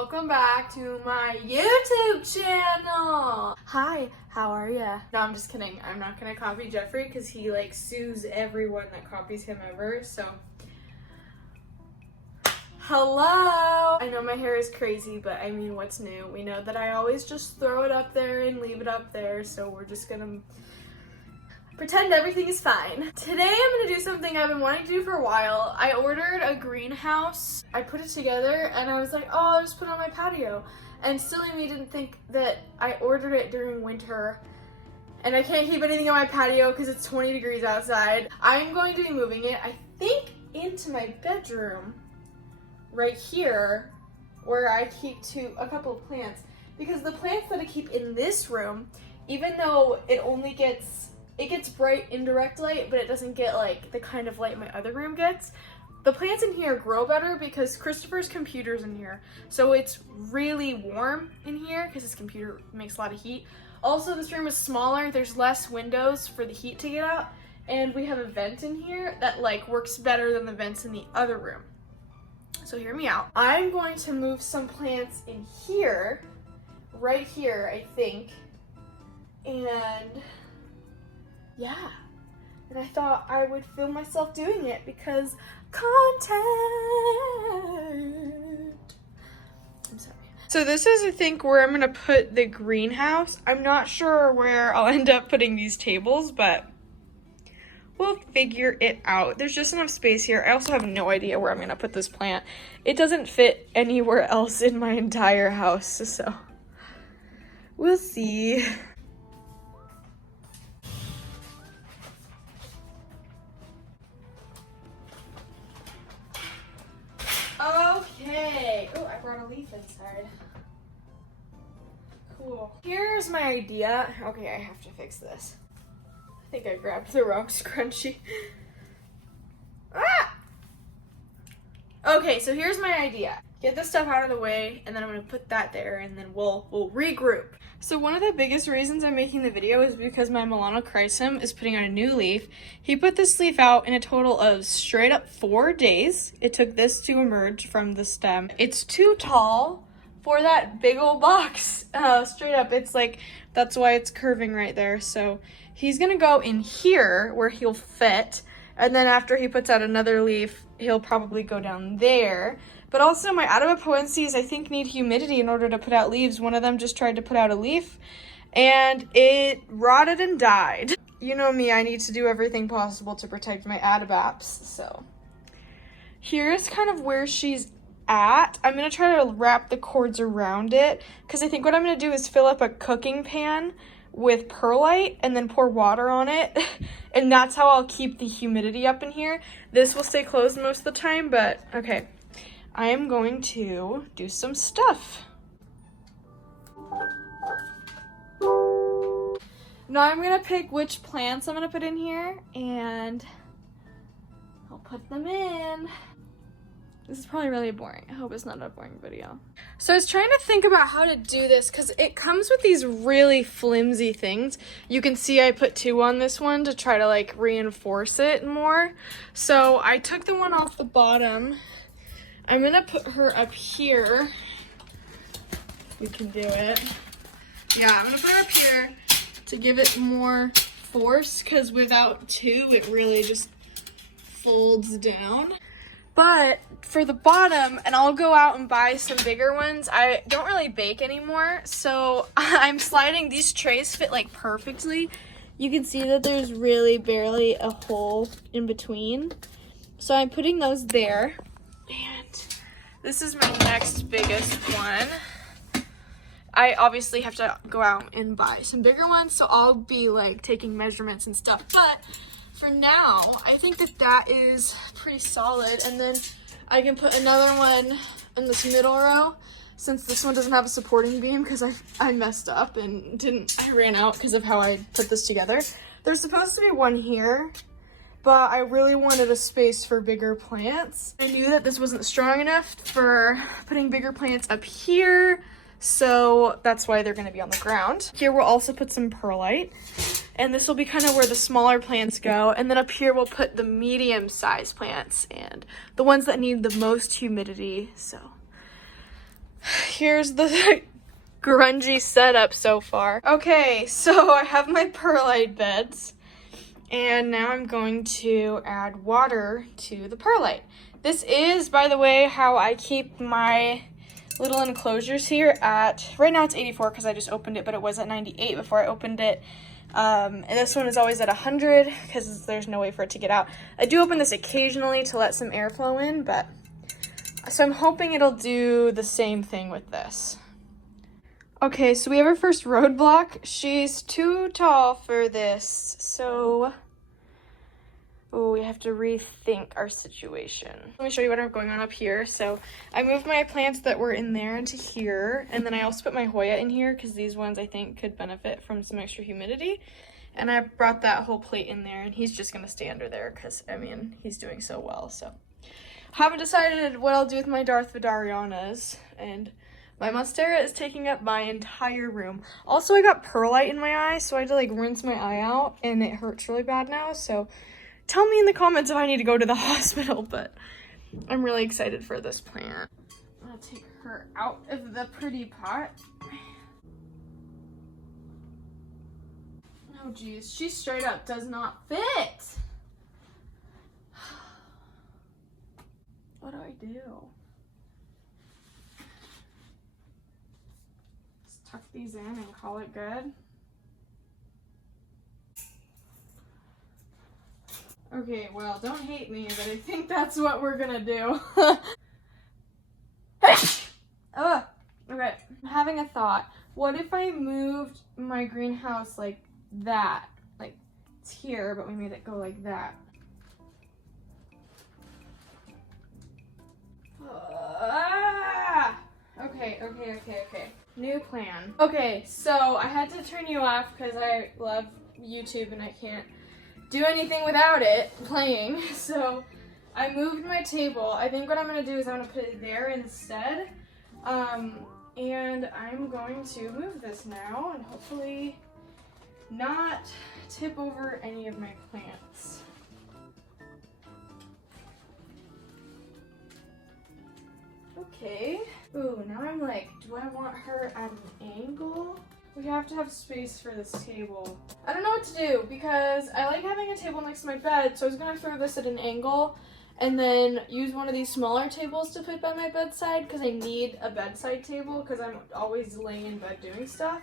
welcome back to my YouTube channel. Hi, how are ya? No, I'm just kidding. I'm not gonna copy Jeffrey because he like sues everyone that copies him ever, so. Hello! I know my hair is crazy, but I mean, what's new? We know that I always just throw it up there and leave it up there, so we're just gonna pretend everything is fine. Today I'm gonna do something I've been wanting to do for a while. I ordered a greenhouse. I put it together and I was like, oh, I'll just put it on my patio. And silly me didn't think that I ordered it during winter and I can't keep anything on my patio because it's 20 degrees outside. I'm going to be moving it, I think, into my bedroom right here where I keep a couple of plants, because the plants that I keep in this room, even though it gets bright indirect light, but it doesn't get like the kind of light my other room gets. The plants in here grow better because Christopher's computer's in here. So it's really warm in here because his computer makes a lot of heat. Also, this room is smaller. There's less windows for the heat to get out. And we have a vent in here that like works better than the vents in the other room. So hear me out. I'm going to move some plants in here, right here, I think. And yeah, and I thought I would film myself doing it because content. I'm sorry. So this is, I think, where I'm gonna put the greenhouse. I'm not sure where I'll end up putting these tables, but we'll figure it out. There's just enough space here. I also have no idea where I'm gonna put this plant. It doesn't fit anywhere else in my entire house, so we'll see. Okay. Oh, I brought a leaf inside. Cool. Here's my idea. Okay, I have to fix this. I think I grabbed the wrong scrunchie. Ah! Okay, so here's my idea. Get this stuff out of the way, and then I'm gonna put that there, and then we'll regroup. So one of the biggest reasons I'm making the video is because my Melanochrysum is putting on a new leaf. He put this leaf out in a total of straight up 4 days. It took this to emerge from the stem. It's too tall for that big old box. Straight up, it's like, that's why it's curving right there. So he's gonna go in here where he'll fit, and then after he puts out another leaf, he'll probably go down there. But also my Atabapoenses, I think, need humidity in order to put out leaves. One of them just tried to put out a leaf and it rotted and died. You know me, I need to do everything possible to protect my Atabaps, so. Here's kind of where she's at. I'm gonna try to wrap the cords around it because I think what I'm gonna do is fill up a cooking pan with perlite and then pour water on it. And that's how I'll keep the humidity up in here. This will stay closed most of the time, but okay. I am going to do some stuff. Now I'm gonna pick which plants I'm gonna put in here and I'll put them in. This is probably really boring. I hope it's not a boring video. So I was trying to think about how to do this because it comes with these really flimsy things. You can see I put 2 on this one to try to like reinforce it more. So I took the one off the bottom. I'm gonna put her up here. We can do it. Yeah, I'm gonna put her up here to give it more force because without 2, it really just folds down. But for the bottom, and I'll go out and buy some bigger ones. I don't really bake anymore, so I'm sliding. These trays fit like perfectly. You can see that there's really barely a hole in between. So I'm putting those there. And this is my next biggest one. I obviously have to go out and buy some bigger ones, so I'll be like taking measurements and stuff. But for now, I think that is pretty solid. And then I can put another one in this middle row since this one doesn't have a supporting beam because I messed up and I ran out because of how I put this together. There's supposed to be one here, but I really wanted a space for bigger plants. I knew that this wasn't strong enough for putting bigger plants up here, so that's why they're gonna be on the ground. Here we'll also put some perlite, and this will be kind of where the smaller plants go, and then up here we'll put the medium-sized plants and the ones that need the most humidity, so Here's the grungy setup so far. Okay, so I have my perlite beds, and now I'm going to add water to the perlite. This is, by the way, how I keep my little enclosures here at, right now it's 84 because I just opened it, but it was at 98 before I opened it. And this one is always at 100 because there's no way for it to get out. I do open this occasionally to let some airflow in, but so I'm hoping it'll do the same thing with this. Okay, so we have our first roadblock. She's too tall for this, so we have to rethink our situation. Let me show you what I'm going on up here. So I moved my plants that were in there into here, and then I also put my Hoya in here because these ones I think could benefit from some extra humidity. And I brought that whole plate in there, and he's just gonna stay under there because, I mean, he's doing so well. So haven't decided what I'll do with my Darth Vadarianas, and my monstera is taking up my entire room. Also, I got perlite in my eye, so I had to like rinse my eye out, and it hurts really bad now. So tell me in the comments if I need to go to the hospital, but I'm really excited for this plant. I'm gonna take her out of the pretty pot. Oh geez, she straight up does not fit. What do I do? Just tuck these in and call it good. Okay, well, don't hate me, but I think that's what we're gonna do. Oh, okay. I'm having a thought. What if I moved my greenhouse like that? Like, it's here, but we made it go like that. Okay. New plan. Okay, so I had to turn you off because I love YouTube and I can't do anything without it playing. So I moved my table. I think what I'm gonna do is I'm gonna put it there instead. And I'm going to move this now and hopefully not tip over any of my plants. Okay. Ooh, now I'm like, do I want her at an angle? We have to have space for this table. I don't know what to do because I like having a table next to my bed, so I was gonna throw this at an angle and then use one of these smaller tables to put by my bedside because I need a bedside table because I'm always laying in bed doing stuff.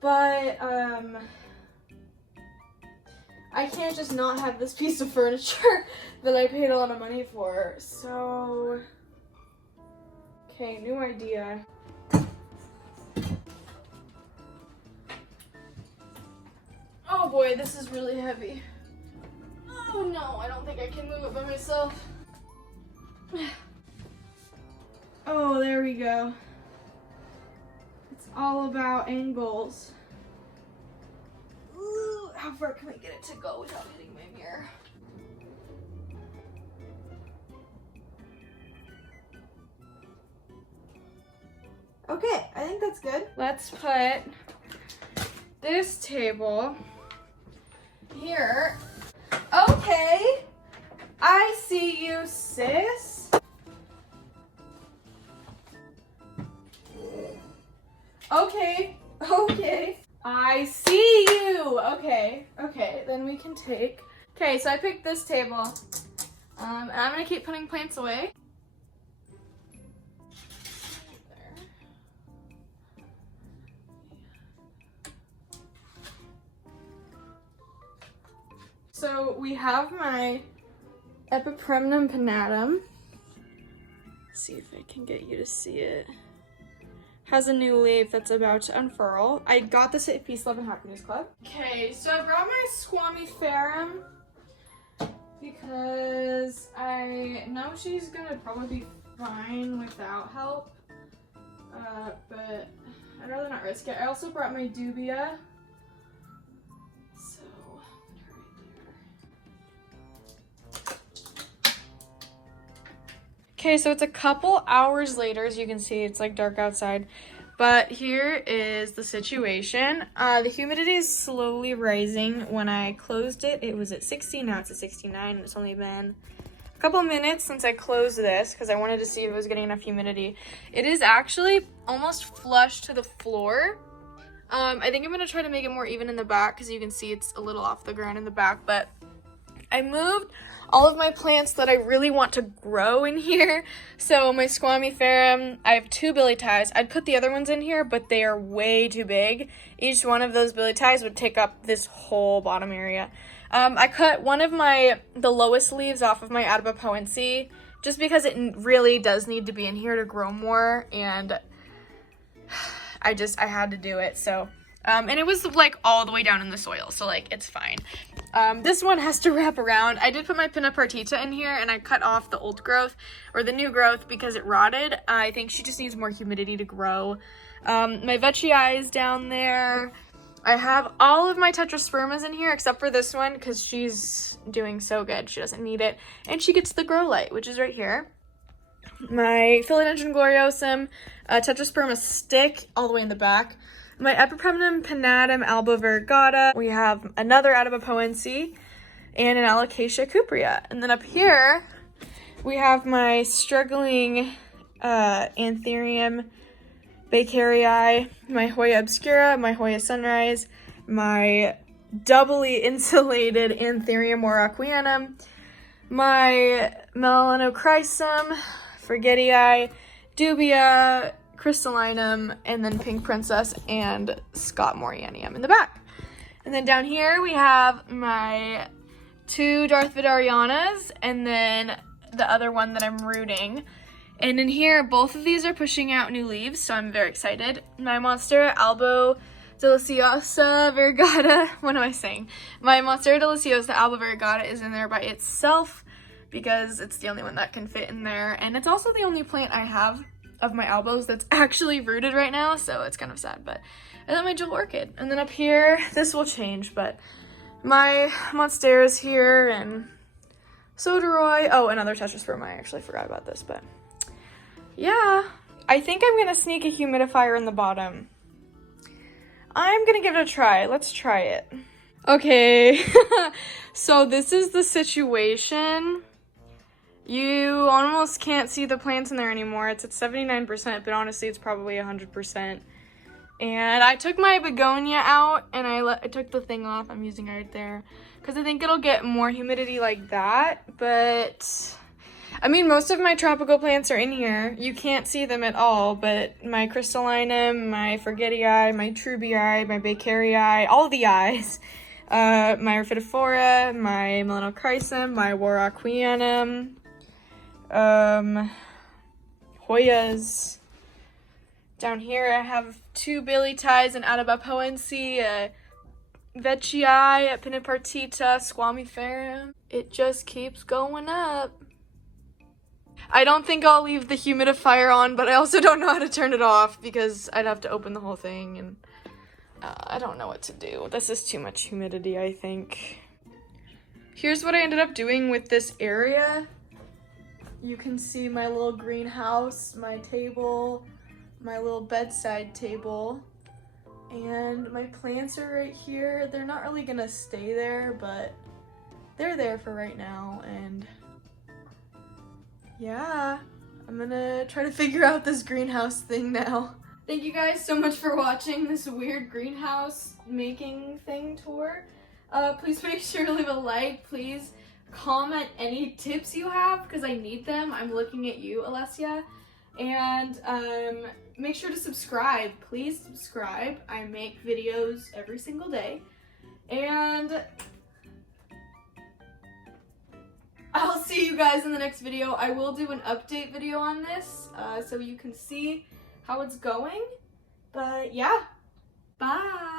But, I can't just not have this piece of furniture that I paid a lot of money for, so... Okay, new idea. Oh boy, this is really heavy. Oh no, I don't think I can move it by myself. Oh, there we go. It's all about angles. Ooh, how far can I get it to go without hitting my mirror? Okay, I think that's good. Let's put this table here. Okay, I see you, sis. Okay, I see you. Okay, then we can take. Okay, so I picked this table, and I'm gonna keep putting plants away. So we have my Epipremnum pinnatum. Let's see if I can get you to see it. Has a new leaf that's about to unfurl. I got this at Peace, Love, and Happiness Club. Okay, so I brought my Squamiferum because I know she's gonna probably be fine without help, but I'd rather not risk it. I also brought my Dubia. Okay, so it's a couple hours later, as you can see, it's like dark outside, but here is the situation. The humidity is slowly rising. When I closed it, it was at 60, now it's at 69, and it's only been a couple minutes since I closed this because I wanted to see if it was getting enough humidity. It is actually almost flush to the floor. I think I'm going to try to make it more even in the back because you can see it's a little off the ground in the back, but I moved all of my plants that I really want to grow in here. So my squamiferum, I have 2 billy ties. I'd put the other ones in here, but they are way too big. Each one of those billy ties would take up this whole bottom area. I cut one of the lowest leaves off of my Adabapoense just because it really does need to be in here to grow more, and I had to do it. So and it was like all the way down in the soil, so like it's fine. This one has to wrap around. I did put my pinna partita in here, and I cut off the old growth or the new growth because it rotted. I think she just needs more humidity to grow. My veitchii is down there. I have all of my tetraspermas in here except for this one because she's doing so good. She doesn't need it, and she gets the grow light, which is right here. My philodendron gloriosum, tetrasperma stick all the way in the back. My Epipremnum pinnatum alba variegata. We have another Adabapoense and an Alocasia cuprea. And then up here, we have my struggling Anthurium bakerii, my Hoya obscura, my Hoya sunrise, my doubly insulated Anthurium warocquianum, my Melanochrysum, Forgetii, dubia, crystallinum, and then pink princess and Scott Morianium in the back. And then down here we have my 2 Darth Vidarianas and then the other one that I'm rooting. And in here, both of these are pushing out new leaves, so I'm very excited. My Monstera albo deliciosa variegata, what am I saying? My Monstera deliciosa alba variegata is in there by itself because it's the only one that can fit in there. And it's also the only plant I have of my albos that's actually rooted right now, so it's kind of sad. But and then my jewel orchid, and then up here, this will change, but my Monstera's here, and Soderoy. Oh, another tetrasperma. I actually forgot about this, but yeah, I think I'm gonna sneak a humidifier in the bottom. I'm gonna give it a try. Let's try it. Okay, so this is the situation. You almost can't see the plants in there anymore. It's at 79%, but honestly, it's probably 100%. And I took my begonia out, and I took the thing off. I'm using it right there because I think it'll get more humidity like that. But I mean, most of my tropical plants are in here. You can't see them at all, but my crystallinum, my forgetii, my trubii, my bakerii, all the eyes, my Rhaphidophora, my Melanochrysum, my warocquianum, Hoyas. Down here I have 2 billy ties and Adabapoense, veitchii, pinna partita, squamiferum. It just keeps going up. I don't think I'll leave the humidifier on, but I also don't know how to turn it off because I'd have to open the whole thing, and I don't know what to do. This is too much humidity, I think. Here's what I ended up doing with this area. You can see my little greenhouse, my table, my little bedside table, and my plants are right here. They're not really gonna stay there, but they're there for right now, and yeah, I'm gonna try to figure out this greenhouse thing now. Thank you guys so much for watching this weird greenhouse making thing tour. Please make sure to leave a like. Please comment any tips you have because I need them. I'm looking at you, Alessia. And make sure to subscribe. Please subscribe. I make videos every single day. And I'll see you guys in the next video. I will do an update video on this so you can see how it's going. But yeah, bye.